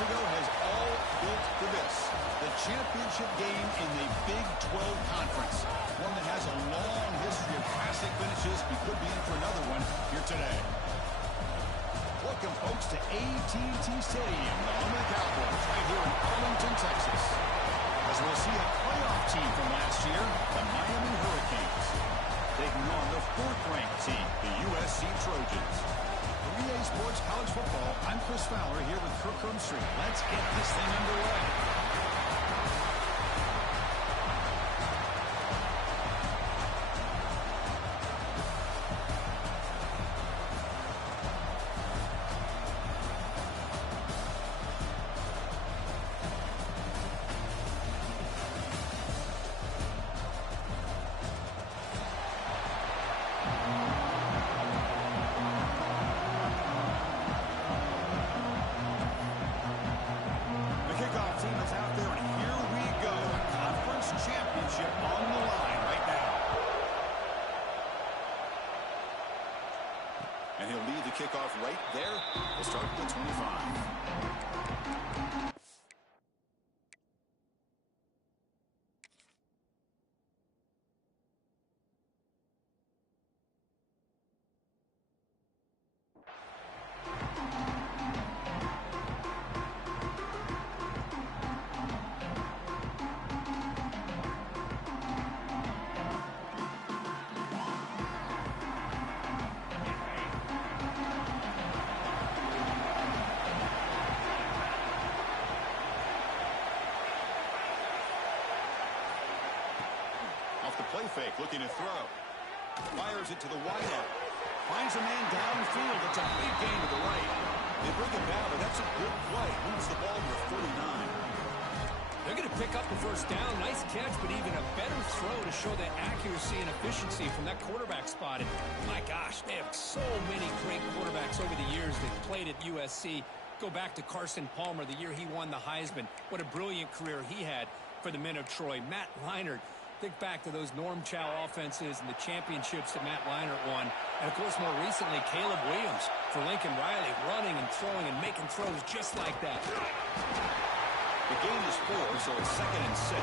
Mexico has all built for this. The championship game in the Big 12 Conference. One that has a long history of classic finishes. We could be in for another one here today. Welcome, folks, to AT&T Stadium, the home of the Cowboys, right here in Arlington, Texas. As we'll see a playoff team from last year, the Miami Hurricanes, taking on the fourth-ranked team, the USC Trojans. For EA Sports College Football, I'm Chris Fowler here with Kirk Herbstreit. Let's get this thing underway. And he'll lead the kickoff right there. We'll start at the 25. Play fake, looking to throw. Fires it to the wideout. Finds a man downfield. It's a big gain to the right. They bring it down, but that's a good play. Moves the ball to 49. They're going to pick up the first down. Nice catch, but even a better throw to show that accuracy and efficiency from that quarterback spot. And my gosh, they have so many great quarterbacks over the years that played at USC. Go back to Carson Palmer, the year he won the Heisman. What a brilliant career he had for the men of Troy. Matt Leinart. Think back to those Norm Chow offenses and the championships that Matt Leinart won. And, of course, more recently, Caleb Williams for Lincoln Riley, running and throwing and making throws just like that. The game is 4, so it's 2nd and 6.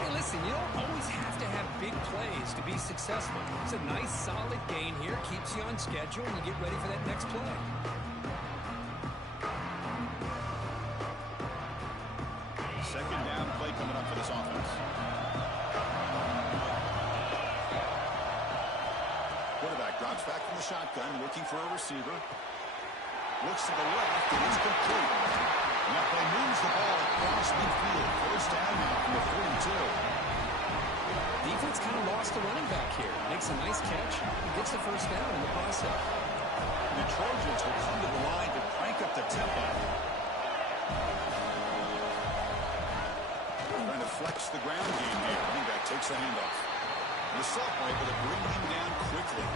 Hey, listen, you don't always have to have big plays to be successful. It's a nice, solid gain here. Keeps you on schedule, and you get ready for that next play. Second down play coming up for this offense. Quarterback drops back from the shotgun, looking for a receiver. Looks to the left, and it's complete. And that play moves the ball across midfield. First down now from the 42. Defense kind of lost the running back here. Makes a nice catch and gets the first down in the process. The Trojans will come to the line to crank up the tempo. Trying to flex the ground game here. Running back takes the handoff. The assault rifle to bring him down quickly.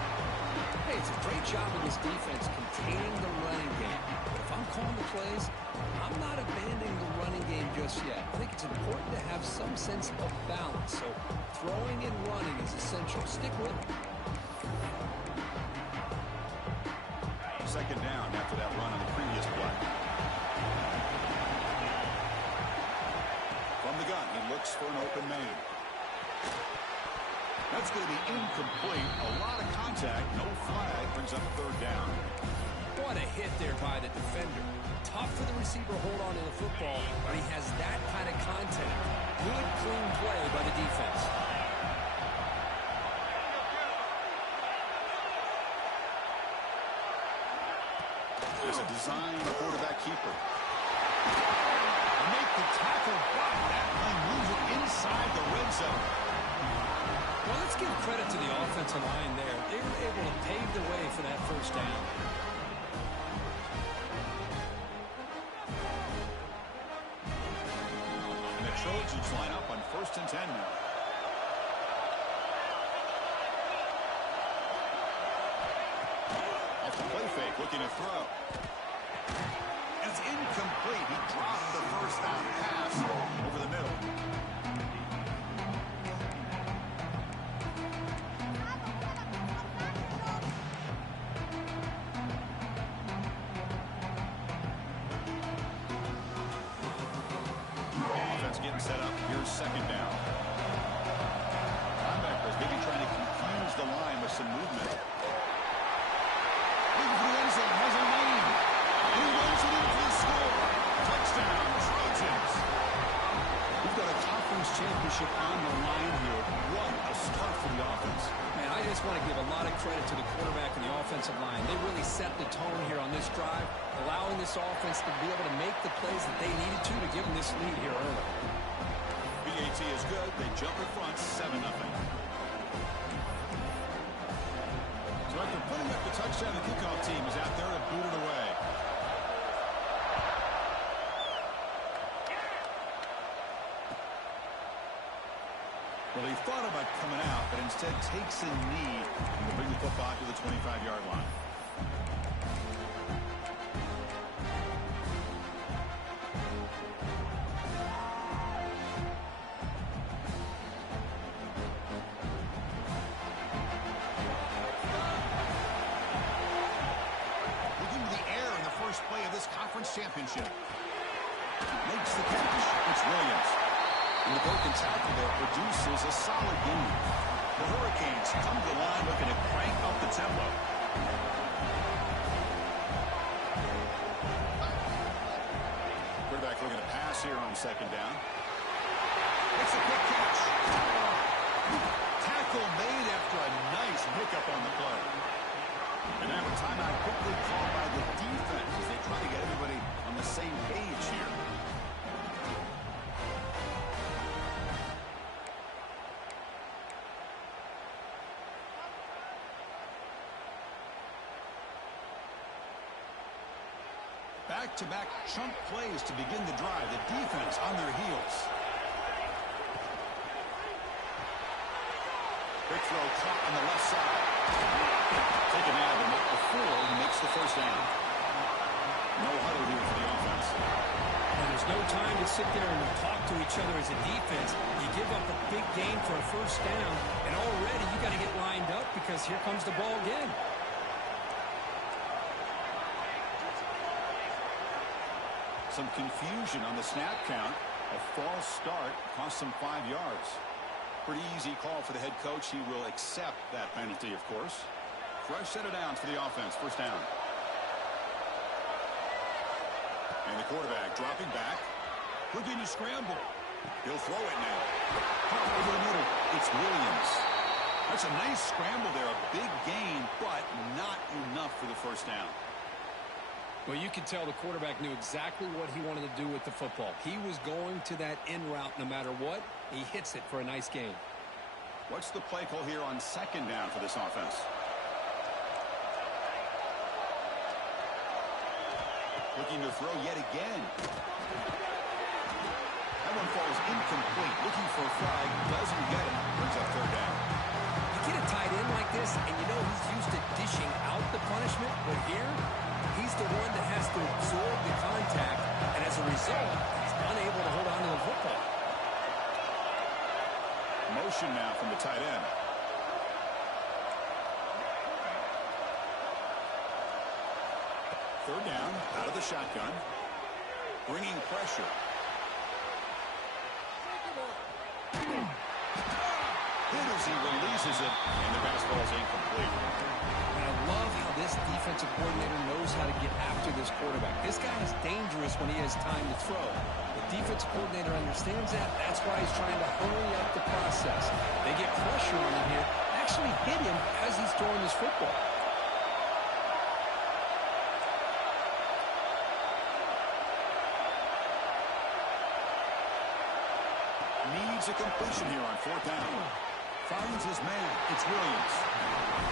Hey, it's a great job of this defense containing the running game. But if I'm calling the plays, I'm not abandoning the running game just yet. I think it's important to have some sense of balance. So throwing and running is essential. Stick with it. Second down after that run on the previous play. From the gun, he looks for an open man. That's going to be incomplete. A lot of contact, no flag, brings up third down. What a hit there by the defender. Tough for the receiver to hold on to the football, but he has that kind of contact. Good, clean play by the defense. There's a design quarterback keeper. Make the tackle block. That play moves it inside the red zone. Well, let's give credit to the offensive line there. They were able to pave the way for that first down. And the Trojans line up on 1st and 10 now. Off the play fake, looking to throw. And it's incomplete. He dropped the first down pass over the middle. second down. Linebackers maybe trying to confuse the line with some movement. Looking for the end zone, has a lane. He runs it in for the score. Touchdown, Trojans. We've got a conference championship on the line here. What a start for the offense. Man, I just want to give a lot of credit to the quarterback and the offensive line. They really set the tone here on this drive, allowing this offense to be able to make the plays that they needed to give them this lead here early. BAT is good. They jump in front, 7-0. So after putting up the touchdown, the kickoff team is out there to boot it away. Well, he thought about coming out, but instead takes a knee to bring the football to the 25-yard line. Looking to the air in the first play of this conference championship. Makes the catch. It's Williams. And the broken tackle there produces a solid gain. The Hurricanes come to the line looking to crank up the tempo. Quarterback looking to pass here on second down. It's a quick catch. Tackle made after a nice pickup on the play. And now a timeout quickly called by the defense as they try to get everybody on the same page here. Back-to-back chunk plays to begin the drive. The defense on their heels. Big throw caught on the left side. Taken out of the net before he makes the first down. No huddle here for the offense. And there's no time to sit there and talk to each other as a defense. You give up a big gain for a first down, and already you got to get lined up because here comes the ball again. Some confusion on the snap count. A false start cost them 5 yards. Pretty easy call for the head coach. He will accept that penalty, of course. Fresh set of downs for the offense. First down. And the quarterback dropping back. Looking to scramble. He'll throw it now. Over the middle. It's Williams. That's a nice scramble there. A big gain, but not enough for the first down. Well, you can tell the quarterback knew exactly what he wanted to do with the football. He was going to that in route no matter what. He hits it for a nice gain. What's the play call here on second down for this offense? Looking to throw yet again. That one falls incomplete. Looking for a flag. Doesn't get it. Brings up third down. You get a tight end like this, and you know he's used to dishing out the punishment. But here, he's the one that has to absorb the contact, and as a result, he's unable to hold on to the football. Motion now from the tight end. Third down, out of the shotgun. Bringing pressure. Hit as he releases it, and the pass ball is incomplete. And I love how this defensive coordinator knows how to get after this quarterback. This guy is dangerous when he has time to throw. The defensive coordinator understands that. That's why he's trying to hurry up the process. They get pressure on him here. Actually hit him as he's throwing this football. Needs a completion here on fourth down. Finds his man. It's Williams.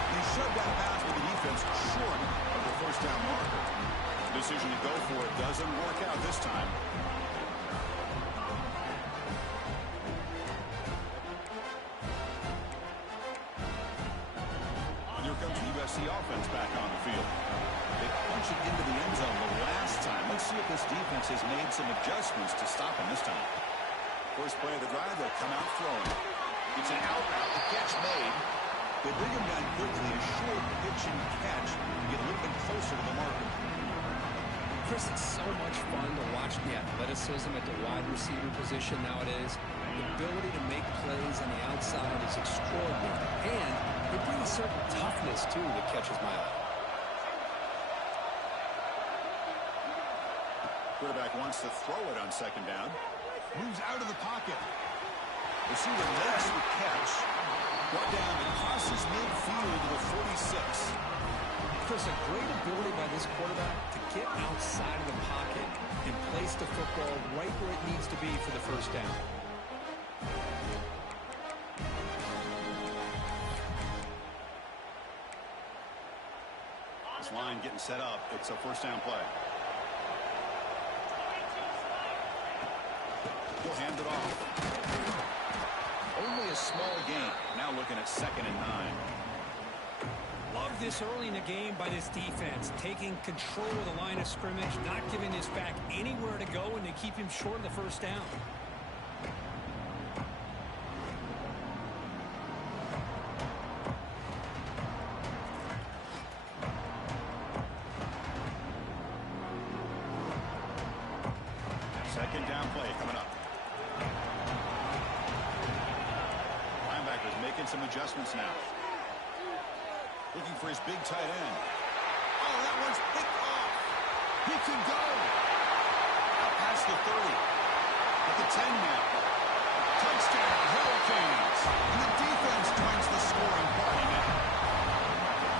He shoved out of bounds with the defense short of the first down marker. Decision to go for it doesn't work out this time. Here comes the USC offense back on the field. They punch it into the end zone the last time. Let's see if this defense has made some adjustments to stop him this time. First play of the drive, they'll come out throwing. It's an out route. The catch made. They bring him down quickly. A short pitch and catch to get a little bit closer to the marker. Chris, it's so much fun to watch the athleticism at the wide receiver position nowadays. The ability to make plays on the outside is extraordinary, and they bring a certain toughness, too, that catches my eye. Quarterback wants to throw it on second down. Moves out of the pocket. Receiver makes the catch. Brought down and crosses midfield to the 46. Chris, a great ability by this quarterback to get outside of the pocket and place the football right where it needs to be for the first down. This line getting set up. It's a first down play. He'll hand it off. Only a small gain. Now looking at 2nd and 9. Love this early in the game by this defense, taking control of the line of scrimmage, not giving this back anywhere to go, and they keep him short of the first down. Second down play coming up. Linebacker's making some adjustments now. Looking for his big tight end. Oh, that one's picked off. He can go. Out past the 30. At the 10 now. Touchdown, Hurricanes. And the defense joins the scoring party now.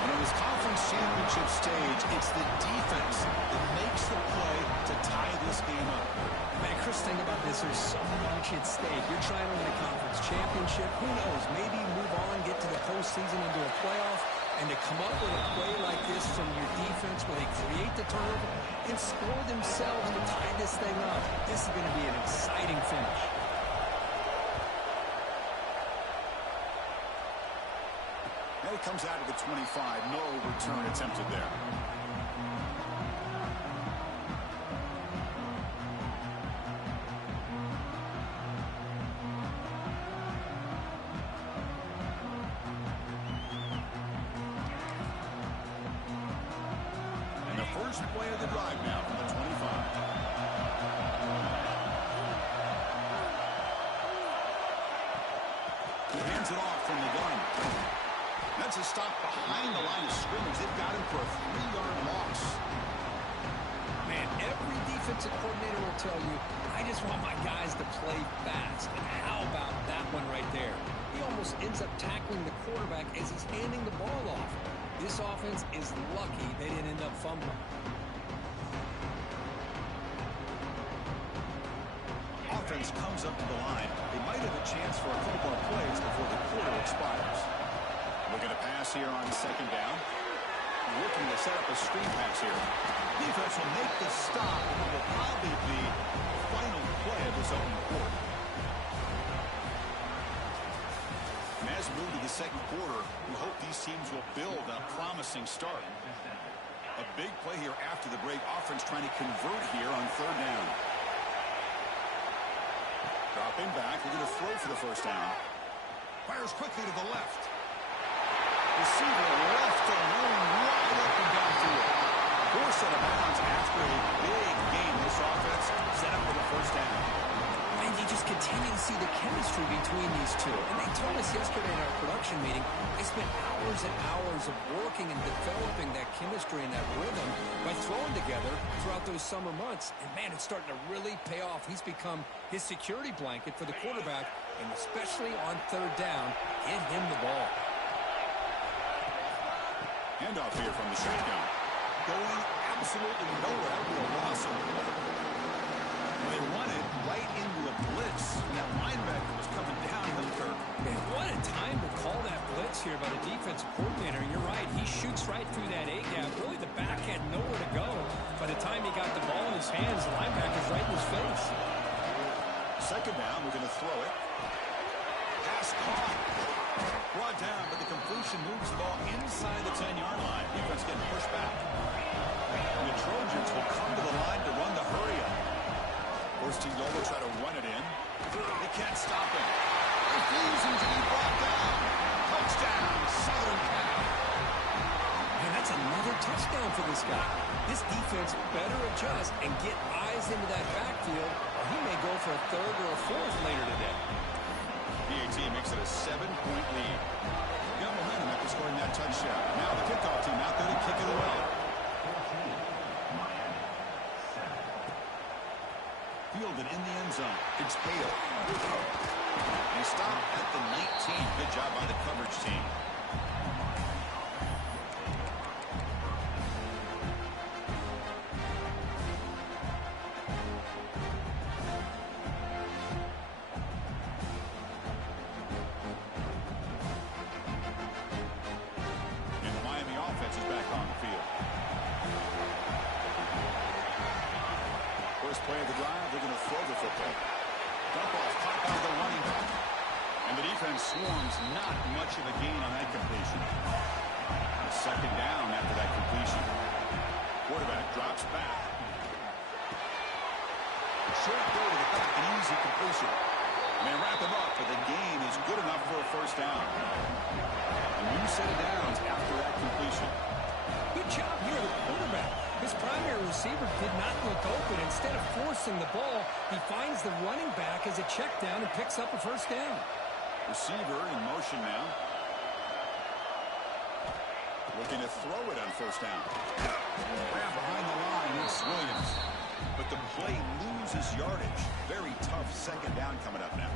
And on this conference championship stage, it's the defense that makes the play to tie this game up. Man, Chris, think about this. There's so much at stake. You're trying to win a conference championship. Who knows? Maybe move on, get to the postseason, into a playoff. And to come up with a play like this from your defense where they create the turnover and score themselves to tie this thing up, this is going to be an exciting finish. And it comes out of the 25. No return attempted there. First play of the drive now from the 25. He hands it off from the gun. That's a stop behind the line of scrimmage. They've got him for a 3-yard loss. Man, every defensive coordinator will tell you, I just want my guys to play fast. And how about that one right there? He almost ends up tackling the quarterback as he's handing the ball off. This offense is lucky they didn't end up fumbling. Offense comes up to the line. They might have a chance for a couple more plays before the quarter expires. Looking to pass here on second down. Looking to set up a screen pass here. Defense will make the stop, and it will probably be the final play of this opening quarter. And as we move to the second quarter, we hope these teams will build on a promising start. A big play here after the break. Offense trying to convert here on third down. Dropping back, they're going to throw for the first down. Fires quickly to the left. Receiver left alone, wide open downfield. Forced out of bounds after a big game. This offense set up for the first down. And you just continue to see the chemistry between these two. And they told us yesterday in our production meeting, they spent hours and hours of working and developing that chemistry and that rhythm by throwing together throughout those summer months. And, man, it's starting to really pay off. He's become his security blanket for the quarterback, and especially on third down, get him the ball. Handoff here from the shotgun. Going absolutely nowhere. That would be a loss of the ball. They run it right into a blitz. And that linebacker was coming down the curve. Man, what a time to call that blitz here by the defensive coordinator. And you're right, he shoots right through that A-gap. Really, the back had nowhere to go. By the time he got the ball in his hands, the linebacker's right in his face. Second down, we're going to throw it. Pass caught. Brought down, but the completion moves the ball inside the 10-yard line. Defense getting pushed back. And the Trojans will come to the line to run the hurry-up. First team over, try to run it in. They can't stop him. Refusing to be brought down. Touchdown, Southern Cal. And that's another touchdown for this guy. This defense better adjust and get eyes into that backfield, or he may go for a third or a fourth later today. PAT makes it a 7-point lead. Got momentum after scoring that touchdown. Now the kickoff team out there to kick it away. Fielded in the end zone. It's Hale. They stop at the 19. Good job by the coverage team. Play of the drive, they're going to throw the football. Dump off, caught by the running back. And the defense swarms, not much of a gain on that completion. Second down after that completion. Quarterback drops back. Short throw to the back, an easy completion. And they wrap him up, but the gain is good enough for a first down. A new set of downs after that completion. Good job here, the quarterback. His primary receiver did not look open. Instead of forcing the ball, he finds the running back as a check down and picks up a first down. Receiver in motion now. Looking to throw it on first down. Grab behind the line, it's Williams. But the play loses yardage. Very tough second down coming up now.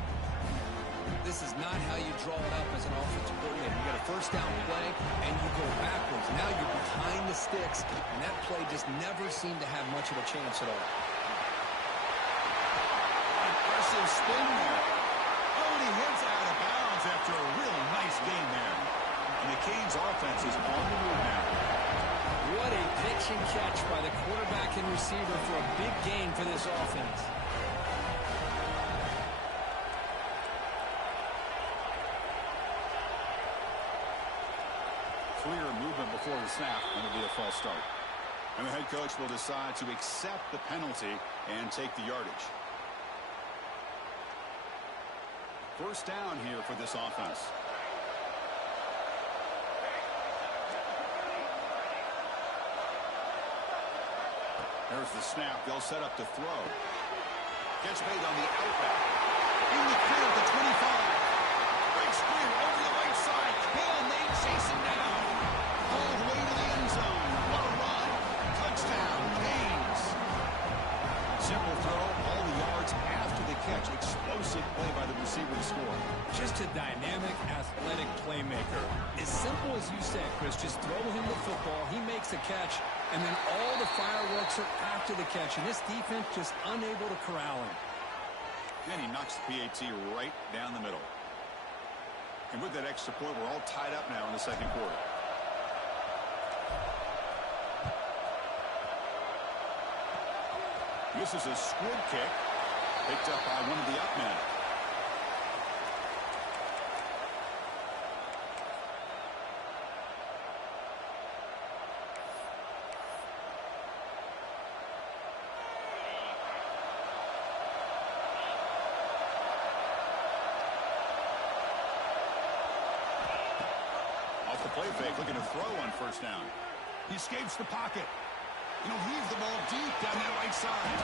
This is not how you draw it up as an offensive coordinator. You get a first down play, and you go backwards. Now you're behind the sticks, and that play just never seemed to have much of a chance at all. Impressive spin there. Oh, and he hits out of bounds after a real nice gain there. And the Canes offense is on the move now. What a pitch and catch by the quarterback and receiver for a big gain for this offense. Clear movement before the snap, and it'll be a false start. And the head coach will decide to accept the penalty and take the yardage. First down here for this offense. There's the snap. They'll set up to throw. Gets made on the outback. In the clear at the 25. Big screen over the right side. Hill, and they chase him down. All the way to the end zone. What a run. Touchdown, Canes. Simple throw. All the yards after the catch. Explosive play by the receiver to score. Just a dynamic, athletic playmaker. As simple as you said, Chris, just throw him the football. He makes a catch, and then all the fireworks are after the catch, and this defense just unable to corral him. And he knocks the PAT right down the middle. And with that extra point, we're all tied up now in the second quarter. This is a squib kick picked up by one of the up men. Off the play fake, looking to throw on first down. He escapes the pocket. Heaves the ball deep down that right side.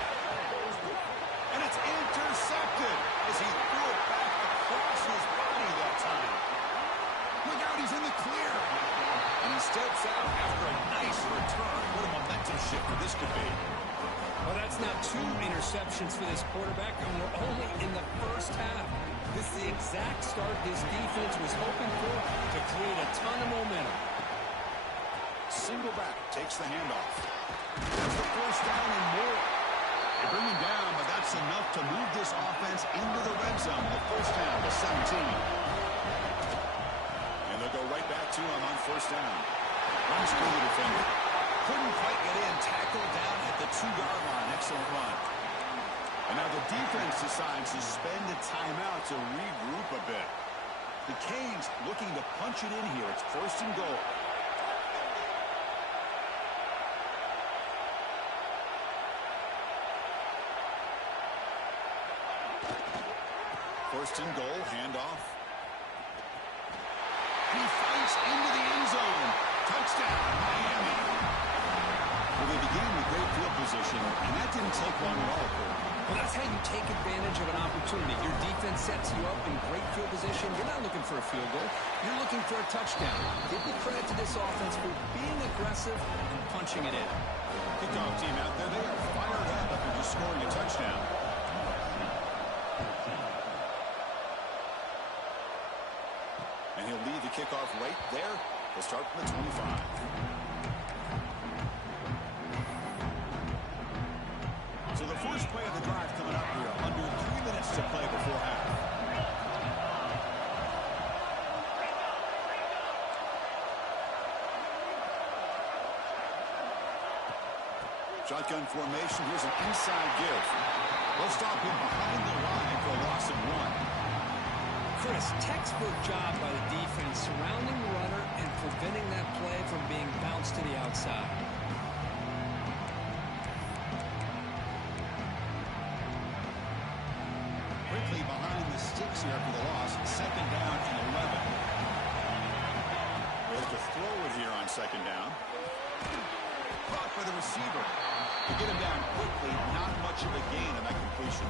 And it's intercepted as he threw it back across his body that time. Look out, he's in the clear. And he steps out after a nice return. What a momentum shifter this could be. Well, that's now 2 interceptions for this quarterback, and we're only in the first half. This is the exact start this defense was hoping for to create a ton of momentum. Single back takes the handoff. That's the first down and more. They bring him down, but that's enough to move this offense into the red zone. The first down to 17. And they'll go right back to him on first down. Runs through the defender. Couldn't quite get in. Tackled down at the 2-yard line. Excellent run. And now the defense decides to spend a timeout to regroup a bit. The Canes looking to punch it in here. It's first and goal. First and goal, handoff. He fights into the end zone. Touchdown, Miami. Well, they began with great field position, and that didn't take long at all, Cole. Well, that's how you take advantage of an opportunity. Your defense sets you up in great field position. You're not looking for a field goal. You're looking for a touchdown. Give the credit to this offense for being aggressive and punching it in. Kickoff team out there, they are fired up after just scoring a touchdown. And he'll lead the kickoff right there. He'll start from the 25. So the first play of the drive coming up here. Under 3 minutes to play before half. Shotgun formation. Here's an inside give. They'll stop him behind the line for a loss of 1. Chris, textbook job by the defense surrounding the runner and preventing that play from being bounced to the outside. Quickly behind the sticks here for the loss. Second down and 11. There's to throw it here on second down. Caught by the receiver. To get him down quickly, not much of a gain on that completion.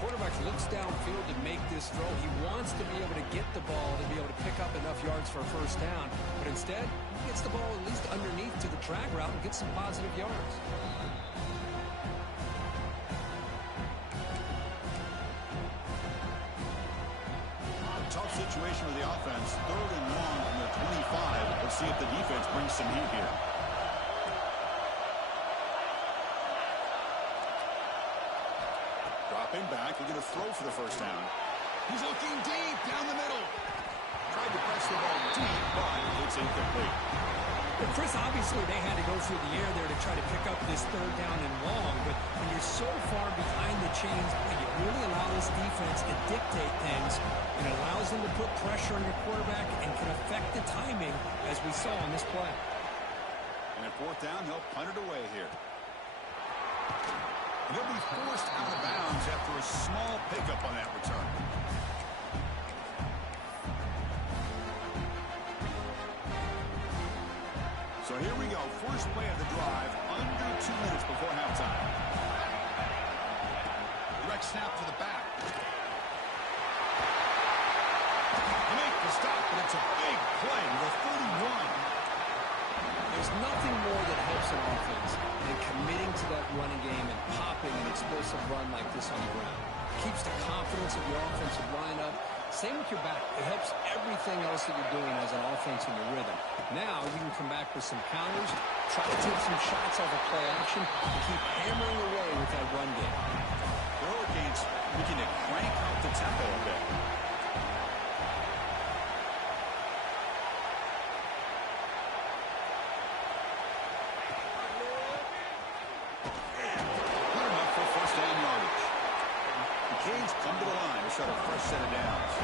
Quarterback looks downfield to make this throw. He wants to be able to get the ball to be able to pick up enough yards for a first down. But instead, he gets the ball at least underneath to the track route and gets some positive yards. Tough situation for the offense. 3rd and long from the 25. Let's see if the defense brings some heat here. Dropping back, looking to throw for the first down. He's looking deep down the middle. Tried to press the ball deep, but it's incomplete. Well, Chris, obviously they had to go through the air there to try to pick up this 3rd down and long, but when you're so far behind the chains, you really allow this defense to dictate things, and it allows them to put pressure on your quarterback and can affect the timing, as we saw on this play. And at 4th down, they'll punt it away here. And they'll be forced out of bounds after a small pickup on that return. So here we go. First play of the drive. Under 2 minutes before halftime. Direct snap to the back. They make the stop, but it's a big play with 31. There's nothing more that helps an offense than committing to that running game and popping an explosive run like this on the ground. It keeps the confidence of your offensive line up. Same with your back. It helps everything else that you're doing as an offense in your rhythm. Now you can come back with some counters, try to take some shots off of play action, and keep hammering away with that run game. The Hurricanes looking to crank up the tempo a bit. Canes come to the line to start a fresh set of downs.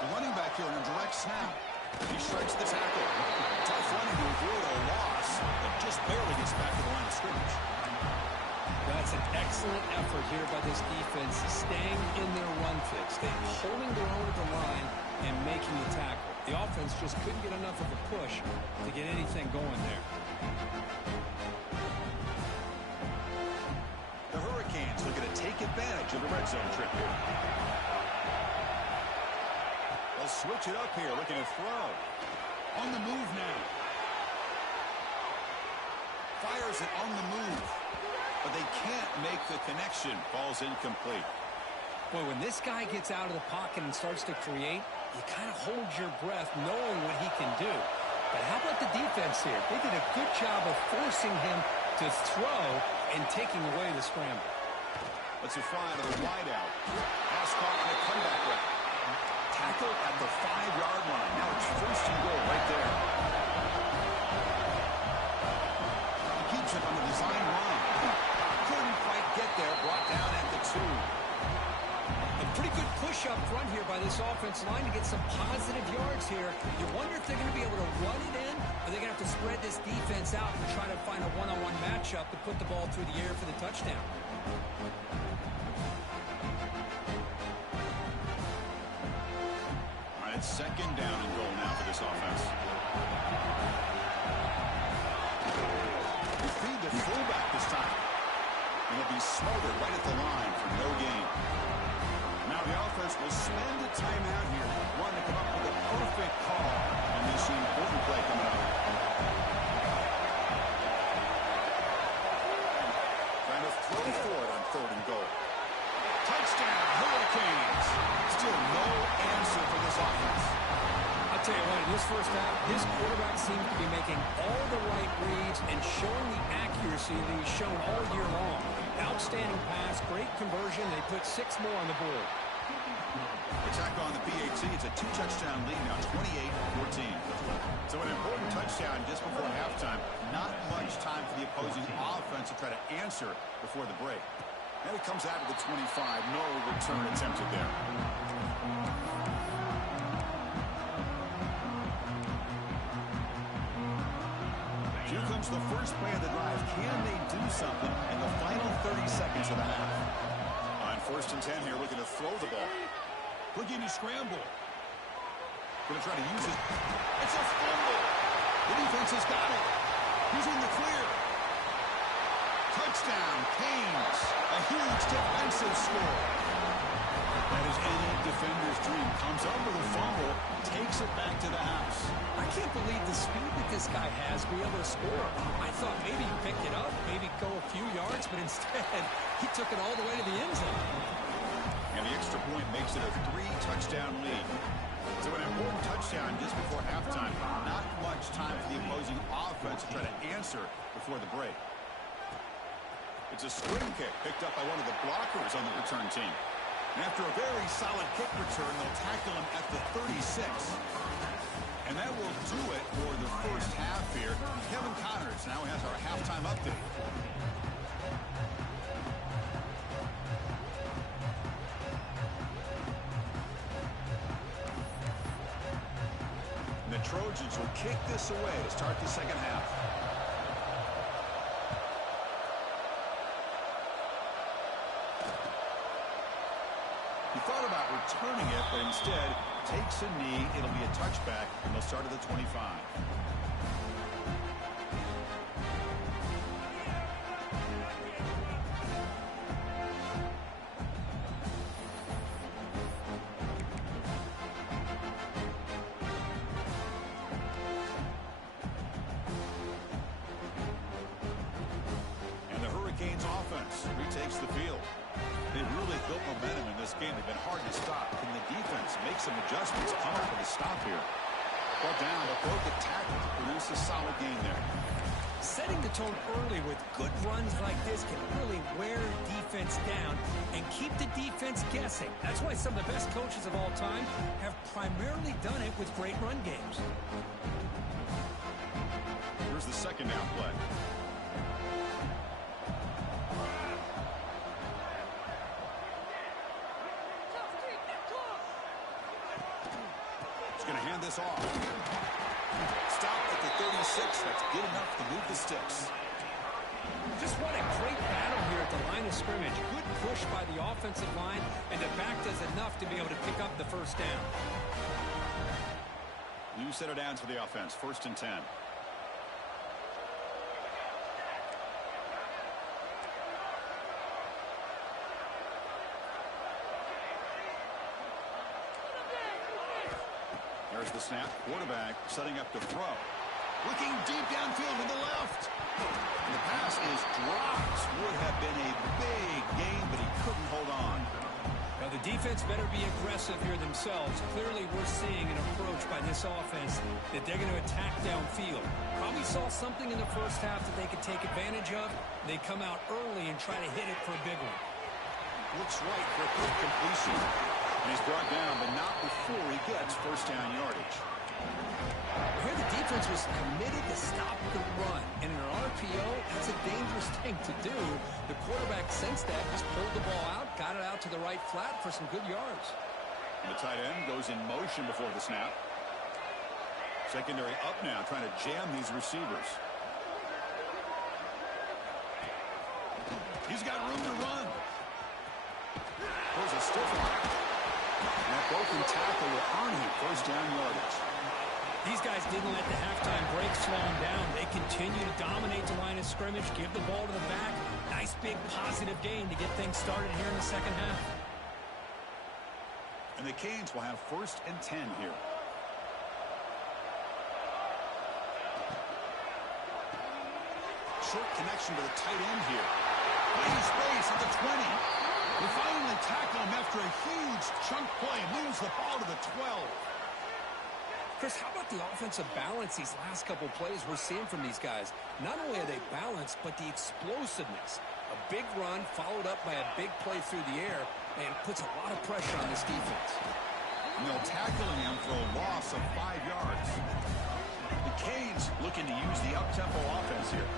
The running back here in a direct snap. He strikes the tackle. Tough running to avoid a loss, but just barely gets back to the line of scrimmage. That's an excellent effort here by this defense, staying in their run fix, holding their own at the line and making the tackle. The offense just couldn't get enough of a push to get anything going there. The Hurricanes looking to take advantage of the red zone trip here. They'll switch it up here, looking to throw. On the move now. Fires it on the move. But they can't make the connection. Ball's incomplete. Boy, when this guy gets out of the pocket and starts to create, you kind of hold your breath knowing what he can do. But how about the defense here? They did a good job of forcing him to throw and taking away the scramble. Let's a fly to the wideout. Pass caught on a comeback route. Tackle at the 5-yard line. Now it's 1st and goal right there. He keeps it on the design line. Couldn't quite get there. Brought down at the 2. A pretty good push up front here by this offensive line to get some positive yards here. You wonder if they're going to be able to run it in, or they're going to have to spread this defense out and try to find a one-on-one matchup to put the ball through the air for the touchdown. It's second down and goal now for this offense. They feed the fullback this time. And he'll be smothered right at the line for no gain. Now the offense will spend a timeout here. One to come up with a perfect call on this important play coming up. Trying to throw for it on third and goal. Touchdown, Hurricanes. Still no answer for this offense. I'll tell you what, in this first half, this quarterback seems to be making all the right reads and showing the accuracy that he's shown all year long. Outstanding pass, great conversion. They put 6 more on the board. Attack on the PAT. It's a 2-touchdown lead now, 28-14. So an important touchdown just before halftime. Not much time for the opposing offense to try to answer before the break. And it comes out to the 25. No return attempted there. Here comes the first play of the drive. Can they do something in the final 30 seconds of the half? On 1st and 10 here, looking to throw the ball. Looking to scramble. Going to try to use it. It's a fumble. The defense has got it. He's in the clear. Touchdown, Canes. A huge defensive score. That is any defender's dream. Comes up with a fumble, takes it back to the house. I can't believe the speed that this guy has to be able to score. I thought maybe he picked it up, maybe go a few yards, but instead he took it all the way to the end zone. And the extra point makes it a 3-touchdown lead. So an important touchdown just before halftime. Not much time for the opposing offense to try to answer before the break. It's a spring kick picked up by one of the blockers on the return team. And after a very solid kick return, they'll tackle him at the 36. And that will do it for the first half here. Kevin Connors now has our halftime update. The Trojans will kick this away to start the second half. He thought about returning it, but instead takes a knee. It'll be a touchback, and they'll start at the 25. And the Hurricanes offense retakes the field. They've really built momentum in this game. They've been hard to stop. Can the defense make some adjustments? Come up with a stop here. Brought down, but broke the tackle to produce a solid gain there. Setting the tone early with good runs like this can really wear defense down and keep the defense guessing. That's why some of the best coaches of all time have primarily done it with great run games. Here's the second down play. He's going to hand this off. Stop at the 36. That's good enough to move the sticks. Just what a great battle here at the line of scrimmage. Good push by the offensive line, and the back does enough to be able to pick up the first down. New set of downs for the offense. 1st and 10. There's the snap. Quarterback setting up to throw. Looking deep downfield to the left. And the pass is dropped. Would have been a big gain, but he couldn't hold on. Now the defense better be aggressive here themselves. Clearly we're seeing an approach by this offense that they're going to attack downfield. Probably saw something in the first half that they could take advantage of. They come out early and try to hit it for a big one. Looks right for a quick completion. And he's brought down, but not before he gets first down yardage. Here the defense was committed to stop the run. And in an RPO, that's a dangerous thing to do. The quarterback sensed that, just pulled the ball out, got it out to the right flat for some good yards. And the tight end goes in motion before the snap. Secondary up now, trying to jam these receivers. He's got room to run. There's a stiff one. And that broken tackle will earn him first down yardage. These guys didn't let the halftime break slow them down. They continue to dominate the line of scrimmage, give the ball to the back. Nice big positive gain to get things started here in the second half. And the Canes will have 1st and 10 here. Short connection to the tight end here. Plays space at the 20. They finally tackle him after a huge chunk play. Moves the ball to the 12. Chris, how about the offensive balance these last couple plays we're seeing from these guys? Not only are they balanced, but the explosiveness. A big run followed up by a big play through the air, and puts a lot of pressure on this defense. And they'll tackle him for a loss of 5 yards. The Canes looking to use the up-tempo offense here.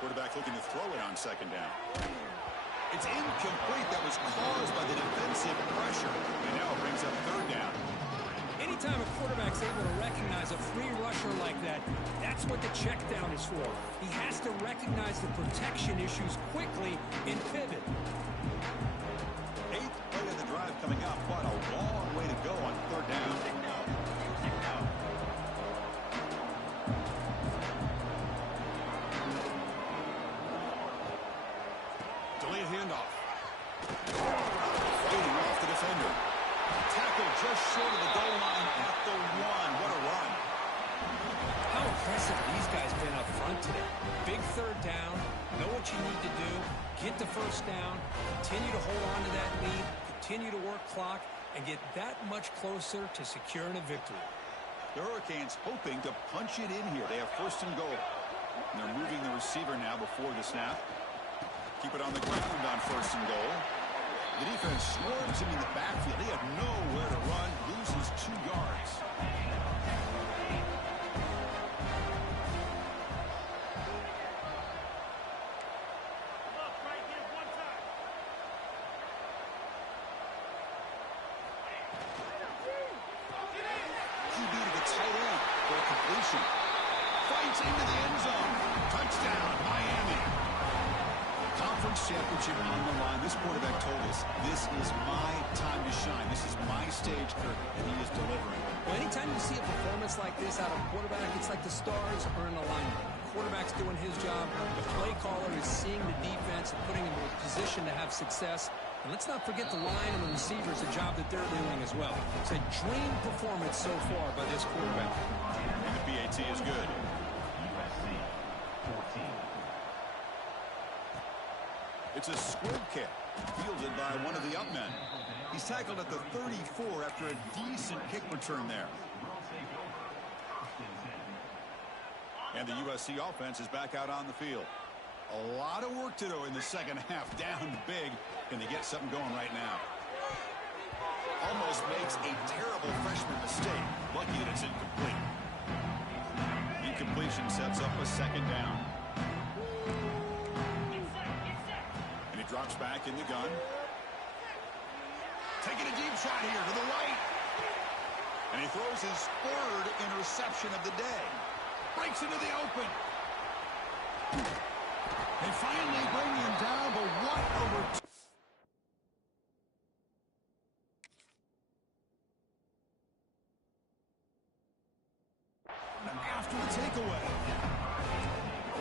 Quarterback looking to throw it on 2nd down. It's incomplete. That was caused by the defensive pressure. And now it brings up 3rd down. Anytime a quarterback's able to recognize a free rusher like that, that's what the check down is for. He has to recognize the protection issues quickly and pivot. 8th play of the drive coming up, but a long way to go on 3rd down. Delayed handoff. Fading off the defender. Tackle just short of the goal line at the 1. What a run. How impressive these guys been up front today. Big 3rd down. Know what you need to do. Get the 1st down. Continue to hold on to that lead. Continue to work clock. And get that much closer to securing a victory. The Hurricanes hoping to punch it in here. They have 1st and goal. And they're moving the receiver now before the snap. Keep it on the ground on 1st and goal. The defense swarms him in the backfield. He had nowhere to run. Loses 2 yards. QB to the tight end for a completion. Fights into the end zone. Touchdown, Miami. Conference championship on the line. This quarterback told us, this is my time to shine. This is my stage, Kirk, and he is delivering. Well, anytime you see a performance like this out of a quarterback, it's like the stars are in alignment. The quarterback's doing his job. The play caller is seeing the defense and putting him in a position to have success. And let's not forget the line and the receivers, a job that they're doing as well. It's a dream performance so far by this quarterback. And the PAT is good. It's a squib kick, fielded by one of the up men. He's tackled at the 34 after a decent kick return there. And the USC offense is back out on the field. A lot of work to do in the second half. Down big. Can they get something going right now? Almost makes a terrible freshman mistake. Lucky that it's incomplete. Incompletion sets up a 2nd down. And he drops back in the gun. Taking a deep shot here to the right. And he throws his 3rd interception of the day. Breaks into the open. They finally bring him down, but what a return. And after the takeaway.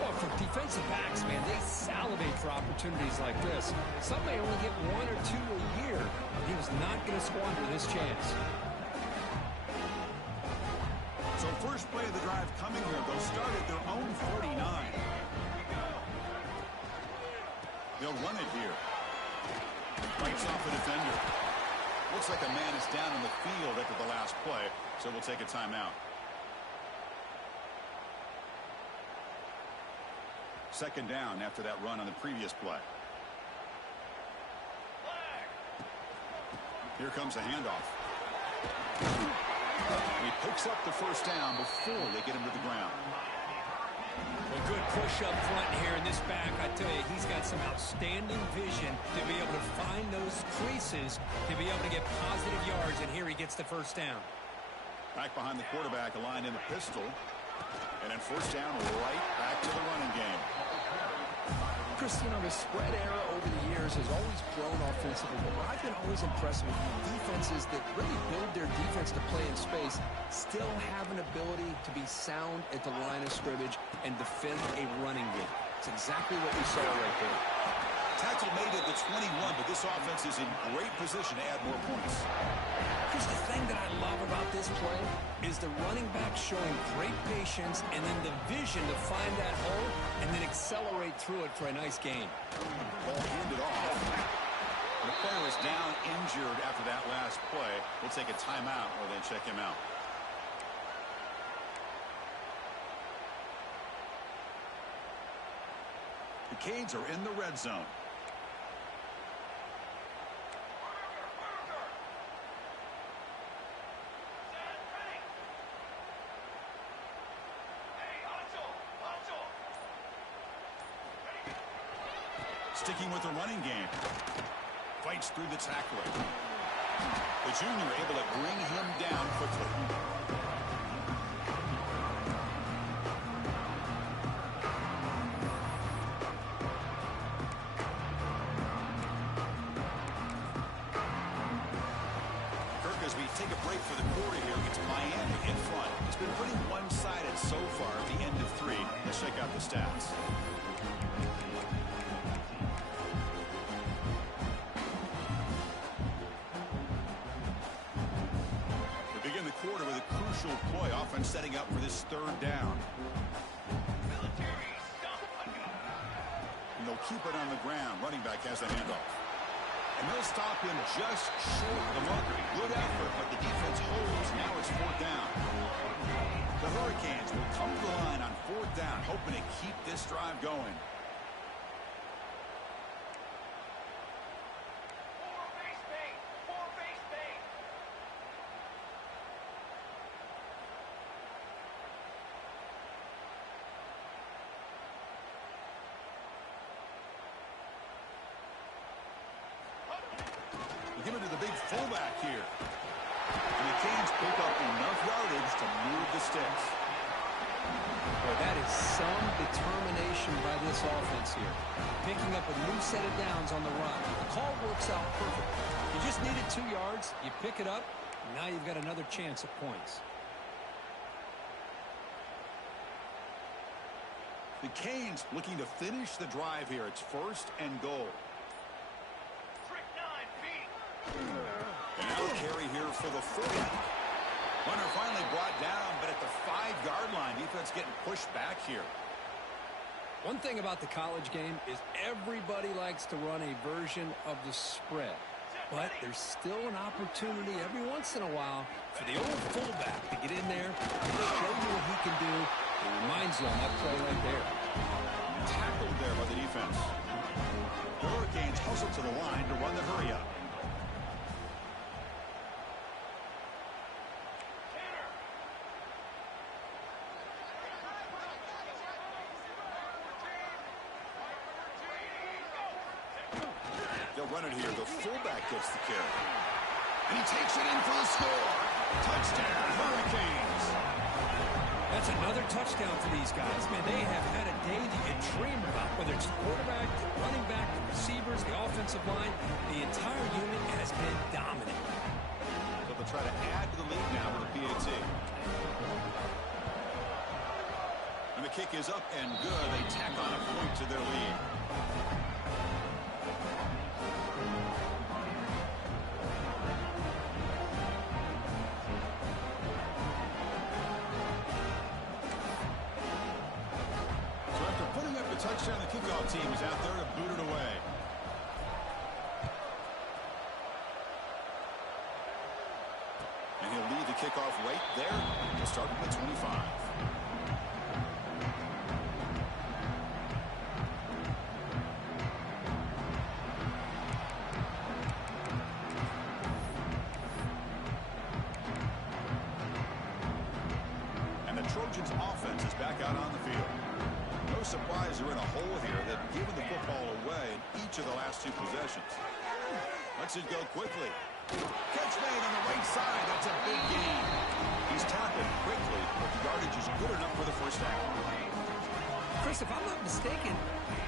Well, for defensive backs, man, they salivate for opportunities like this. Some may only get 1 or 2 a year. He was not going to squander this chance. So first play of the drive coming here. They'll start at their own 49. They'll run it here. Fights off a defender. Looks like a man is down on the field after the last play, so we'll take a timeout. 2nd down after that run on the previous play. Here comes a handoff. He picks up the 1st down before they get him to the ground. A good push up front here in this back. I tell you, he's got some outstanding vision to be able to find those creases, to be able to get positive yards, and here he gets the 1st down. Back behind the quarterback, aligned in the pistol. And then first down, right back to the running game. Chris, you know, the spread era over the years has always grown offensively, but what I've been always impressed with defenses that really build their defense to play in space still have an ability to be sound at the line of scrimmage and defend a running game. It's exactly what we saw right there. Tackle made at the 21, but this offense is in great position to add more points. Chris, the thing that I love about this play is the running back showing great patience and then the vision to find that hole and then accelerate through it for a nice gain. Ball handed off. The player is down injured after that last play. We'll take a timeout or then check him out. The Canes are in the red zone. Sticking with the running game. Fights through the tackler. The junior able to bring him down quickly. Kirk, as we take a break for the quarter here, it's Miami in front. It's been pretty one-sided so far at the end of 3. Let's check out the stats. Quarter with a crucial play, offense setting up for this third down. And they'll keep it on the ground. Running back has the handoff. And they'll stop him just short of the marker. Good effort, but the defense holds. Now it's 4th down. The Hurricanes will come to the line on 4th down, hoping to keep this drive going. Give it to the big fullback here. And the Canes pick up enough yardage to move the sticks. Well, that is some determination by this offense here. Picking up a new set of downs on the run. The call works out perfect. You just needed 2 yards. You pick it up. And now you've got another chance at points. The Canes looking to finish the drive here. It's 1st and goal. And now a carry here for the fullback. Runner finally brought down, but at the 5-yard line, defense getting pushed back here. One thing about the college game is everybody likes to run a version of the spread. But there's still an opportunity every once in a while for the old fullback to get in there and show you what he can do. It reminds you on that play right there. Tackled there by the defense. The Hurricanes hustle to the line to run the hurry-up. They'll run it here. The fullback gets the carry. And he takes it in for the score. Touchdown, Hurricanes. That's another touchdown for these guys. Man, they have had a day that you dream about. Whether it's the quarterback, the running back, the receivers, the offensive line, the entire unit has been dominant. So they'll try to add to the lead now with a PAT. And the kick is up and good. They tack on a point to their lead. Touchdown, the kickoff team is out there to boot it away. And he'll lead the kickoff right there to start at the 25. And the Trojans' offense is back out on the field. No surprise they're in a hole here. They've given the football away in each of the last 2 possessions. Let's it go quickly. Catch made on the right side. That's a big gain. He's tackled quickly, but the yardage is good enough for the first down. Chris, if I'm not mistaken,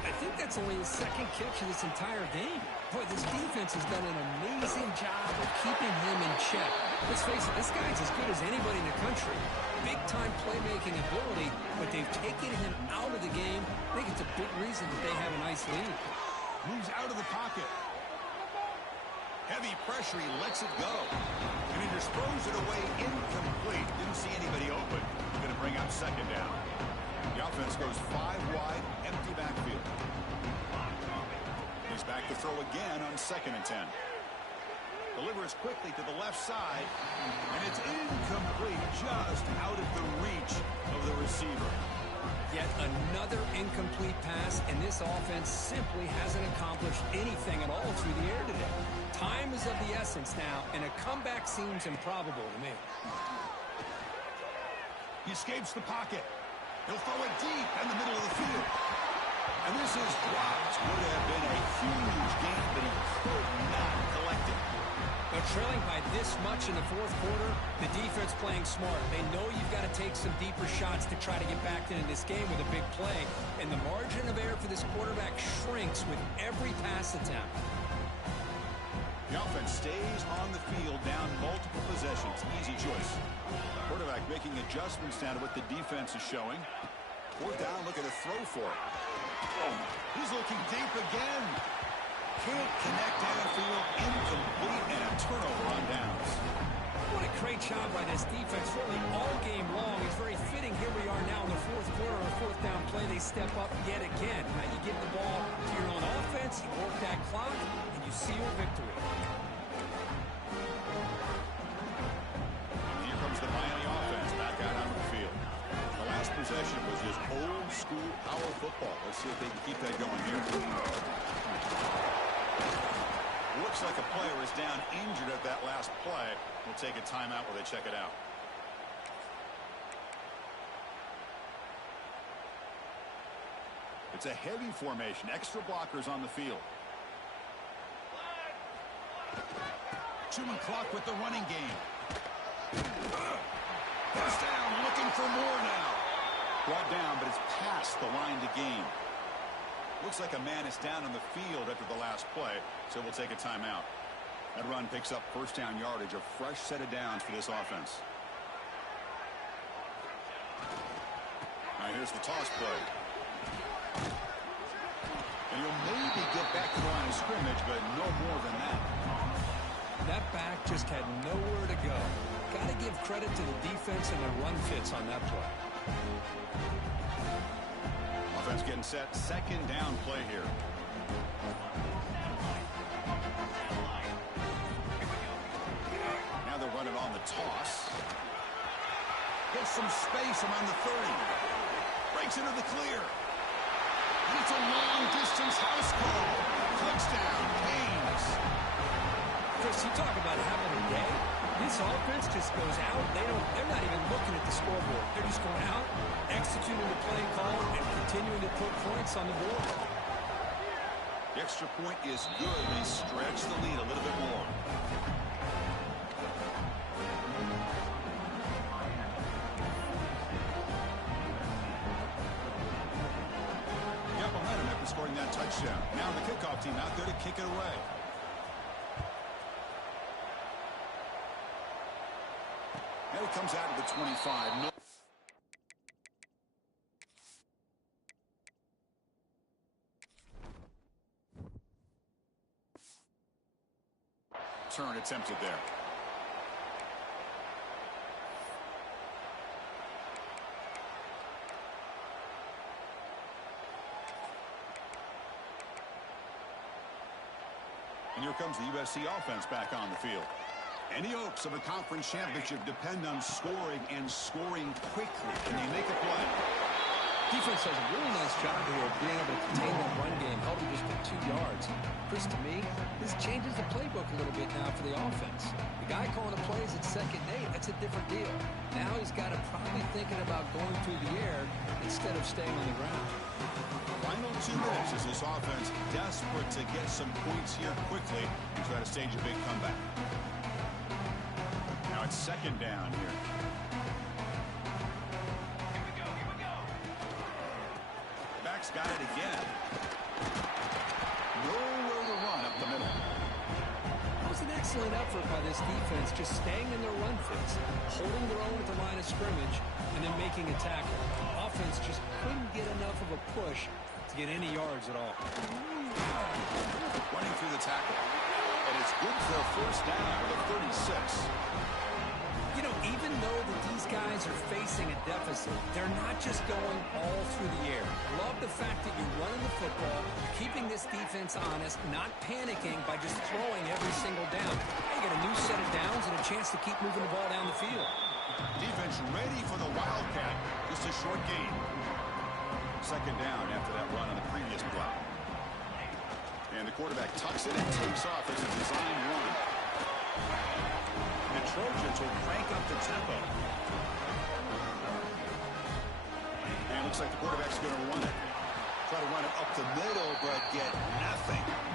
I think that's only his second catch of this entire game. Boy, this defense has done an amazing job of keeping him in check. Let's face it, this guy's as good as anybody in the country. Big-time playmaking ability, but they've taken him out of the game. I think it's a big reason that they have a nice lead. Moves out of the pocket. Heavy pressure, he lets it go. And he just throws it away incomplete. Didn't see anybody open. Going to bring up second down. The offense goes 5 wide, empty backfield. He's back to throw again on 2nd and 10. Delivers quickly to the left side, and it's incomplete, just out of the reach of the receiver. Yet another incomplete pass, and this offense simply hasn't accomplished anything at all through the air today. Time is of the essence now, and a comeback seems improbable to me. He escapes the pocket. He'll throw it deep in the middle of the field. And this is dropped. Would have been a huge gain, but he could not collect it. They're trailing by this much in the fourth quarter. The defense playing smart. They know you've got to take some deeper shots to try to get back into this game with a big play. And the margin of error for this quarterback shrinks with every pass attempt. The offense stays on the field down multiple possessions. Easy choice. Quarterback making adjustments down to what the defense is showing. 4th down, looking to throw for it. Oh, he's looking deep again. Can't connect downfield, incomplete, and a turnover on downs. What a great job by this defense, really all game long. It's very fitting. Here we are now in the fourth quarter, a 4th down play. They step up yet again. Now you give the ball to your own offense, you work that clock, and you see your victory. Here comes the Miami offense back out onto the field. The last possession was just old school power football. Let's see if they can keep that going here. Looks like a player is down injured at that last play. We'll take a timeout while they check it out. It's a heavy formation. Extra blockers on the field. 2-minute clock with the running game. First down, looking for more now. Brought down, but it's past the line to gain. Looks like a man is down on the field after the last play, so we'll take a timeout. That run picks up first down yardage, a fresh set of downs for this offense. Now here's the toss play. And he'll maybe get back to the line of scrimmage, but no more than that. That back just had nowhere to go. Got to give credit to the defense and their run fits on that play. Offense getting set. 2nd down play here. Now they're running on the toss. Gets some space around the 30. Breaks into the clear. And it's a long-distance house call. Touchdown, Canes. Chris, you talk about having a day. This offense just goes out. They're not even looking at the scoreboard. They're just going out, executing the play call, and continuing to put points on the board. The extra point is good. They stretch the lead a little bit more. Got momentum after scoring that touchdown. Now the kickoff team out there to kick it away. And it comes out of the 25. No. Turn attempted there. And here comes the USC offense back on the field. Any hopes of a conference championship depend on scoring and scoring quickly. Can they make a play? Defense does a really nice job here of being able to contain that run game, held him just to 2 yards. Chris, to me, this changes the playbook a little bit now for the offense. The guy calling the plays at 2nd and 8, that's a different deal. Now he's got to probably thinking about going through the air instead of staying on the ground. Final 2 minutes as this offense desperate to get some points here quickly and try to stage a big comeback. Now it's second down here. Back's got it again. Nowhere to run up the middle. It was an excellent effort by this defense, just staying in their run fix, holding their own at the line of scrimmage, and then making a tackle. Offense just couldn't get enough of a push to get any yards at all. Running through the tackle. And it's good for a first down with a 36. You know, even though that these guys are facing a deficit, they're not just going all through the air. Love the fact that you're running the football, you're keeping this defense honest, not panicking by just throwing every single down. You get a new set of downs and a chance to keep moving the ball down the field. Defense ready for the Wildcat. Just a short gain. Second down after that run on the previous play. And the quarterback tucks it and takes off as a design run. The Trojans will crank up the tempo. And looks like the quarterback's going to run it. Try to run it up the middle, but get nothing.